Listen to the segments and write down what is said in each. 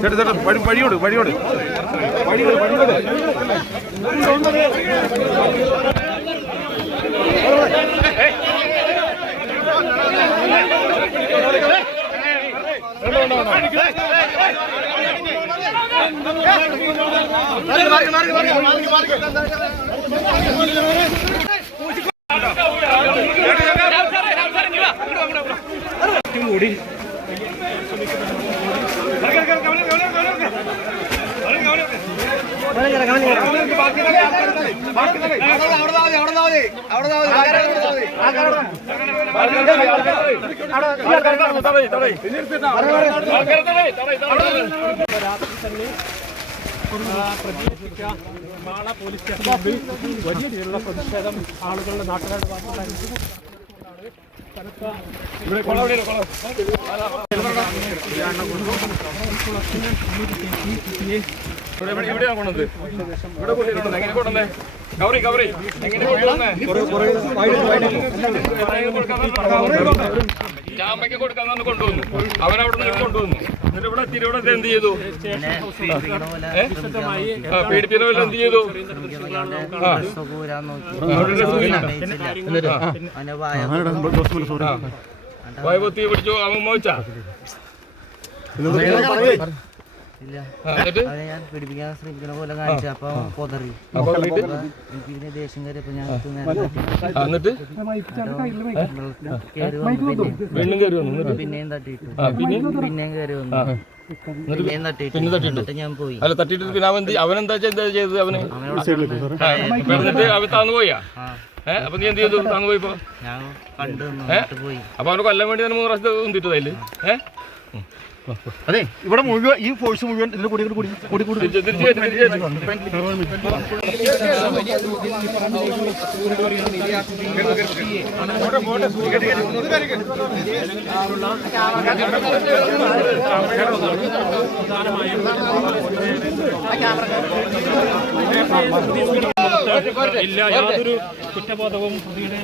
ചേട്ടാ ചേട്ടാ വഴി വഴിയോട് വഴിയോട് വഴിയോട് വഴിയോട് മാള പോലീസ് സ്റ്റേഷനിൽ വലിയ രീതിയിലുള്ള പ്രതിഷേധം ആളുകളുടെ നാട്ടുകാരുടെ ഭാഗത്തുണ്ടായിരുന്നു കനത്ത ഇവിടെ കൊണ്ടത് ഇവിടെ കവറി കവറി കൊണ്ടുവന്നേ അവനവിടെ നിന്ന് കൊണ്ടുവന്നു എന്നിട്ട് ഇവിടെ തിരുവിടെ എന്ത് ചെയ്തു പീഡിപ്പിക്കുന്നവരെ എന്ത് ചെയ്തു സൂചിയില്ല. വയബത്തി പിടിച്ചു അവൻ മോച്ചാ ഞാൻ പിടിപ്പിക്കാൻ ശ്രമിക്കുന്ന പോലെ കാണിച്ചു അപ്പൊ പൊതറി. എനിക്ക് ഇതിന് ദേഷ്യം കയറി അപ്പൊ ഞാൻ പിന്നെയും തട്ടിയിട്ടു. പിന്നെ പിന്നെയും? കയറി വന്നു. ഞാൻ പോയി. അല്ല തട്ടിട്ട് പിന്നെ അവൻ അവൻ എന്താ ചെയ്തത് അവന്? എന്നിട്ട് അവൻ താന്നു പോയാ? ഏഹ് അപ്പൊ നീ എന്ത് ചെയ്തു? താന്നു പോയിപ്പോ പോയി. അപ്പൊ അവനെ കൊല്ലാൻ വേണ്ടി തന്നെ മൂന്ന് പ്രാവശ്യത്തെ ഉന്തിട്ടതായില്ലേ ഏഹ് അതെ ഇവിടെ മുഴുവൻ ഈ ഫോഴ്സ് മുഴുവൻ ഇതിന്റെ കൂടി കൂടി കൂടി കൂടി തിരിച്ച് ഇല്ല യാതൊരു കുറ്റബോധവും പ്രതിയുടെ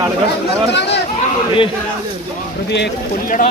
ആളുകൾ അവർ പ്രതിയെ കൊല്ലട.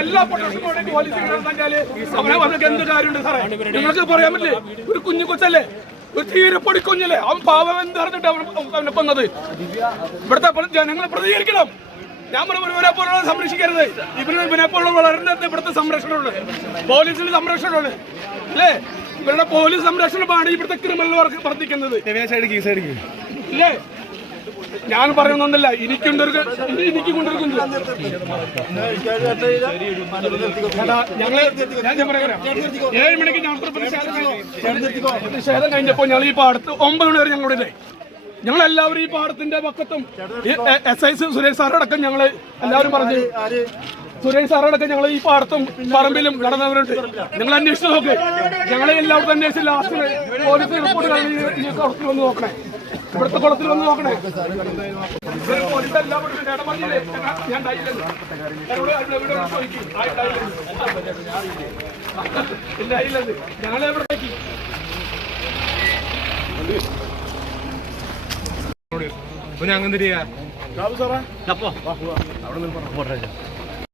എല്ലാ എന്ത് നിങ്ങൾക്ക് പറയാൻ പറ്റില്ലേ ഒരു കുഞ്ഞു കൊച്ചല്ലേ ഒരു തീരെ പൊടിക്കുഞ്ഞല്ലേ അവൻ പാവം എന്ത് പറഞ്ഞിട്ട് അവൻ അവനെ വന്നത് ഇവിടുത്തെ ജനങ്ങളെ പ്രതികരിക്കണം. ഞാൻ പറഞ്ഞു ഇവനെ പോലുള്ള സംരക്ഷിക്കരുത്. ഇവന് ഇവനെ പോലുള്ള വളരുന്നത് ഇവിടുത്തെ സംരക്ഷണമുണ്ട്. പോലീസിന് സംരക്ഷണമുണ്ട്. അല്ലേ? ഇവരുടെ പോലീസ് സംരക്ഷണമാണ് ഇവിടുത്തെ ക്രിമിനൽ വർക്ക് വർദ്ധിക്കുന്നത് ഇല്ലേ ഞാൻ പറയുന്നൊന്നല്ല എനിക്കുണ്ടൊരു എനിക്ക് കൊണ്ടിരിക്കുന്നു ഞങ്ങൾ ഞാൻ ഞാൻ പറയാം ഏഴ് മണിക്ക് കഴിഞ്ഞു. പ്രതിഷേധം കഴിഞ്ഞപ്പോ ഞങ്ങൾ ഈ പാടത്ത് ഒമ്പത് മണി വരെ ഞങ്ങളുടെ ഞങ്ങൾ എല്ലാവരും ഈ പാടത്തിന്റെ പക്കത്തും എസ് ഐ സുരേഷ് സാറടക്കം ഞങ്ങൾ എല്ലാവരും പറഞ്ഞു. സുരേഷ് സാറടക്കം ഞങ്ങൾ ഈ പാടത്തും പറമ്പിലും കടന്നവരുണ്ട് നിങ്ങൾ അന്വേഷിച്ച് നോക്ക്. ഞങ്ങളെ എല്ലാവരും അന്വേഷിച്ച് ലാസ്റ്റ് പോലീസ് റിപ്പോർട്ട് ഈ കുളത്തിൽ വന്ന് നോക്കണേ. ഇവിടുത്തെ കുളത്തിൽ വന്ന് നോക്കണേ. പോലീസ് എല്ലാം ഞാൻ. ഇല്ല ഞങ്ങളെ എവിടേക്ക് പിന്നെ അങ്ങനെ തിരിയാ അവിടെ നിന്ന്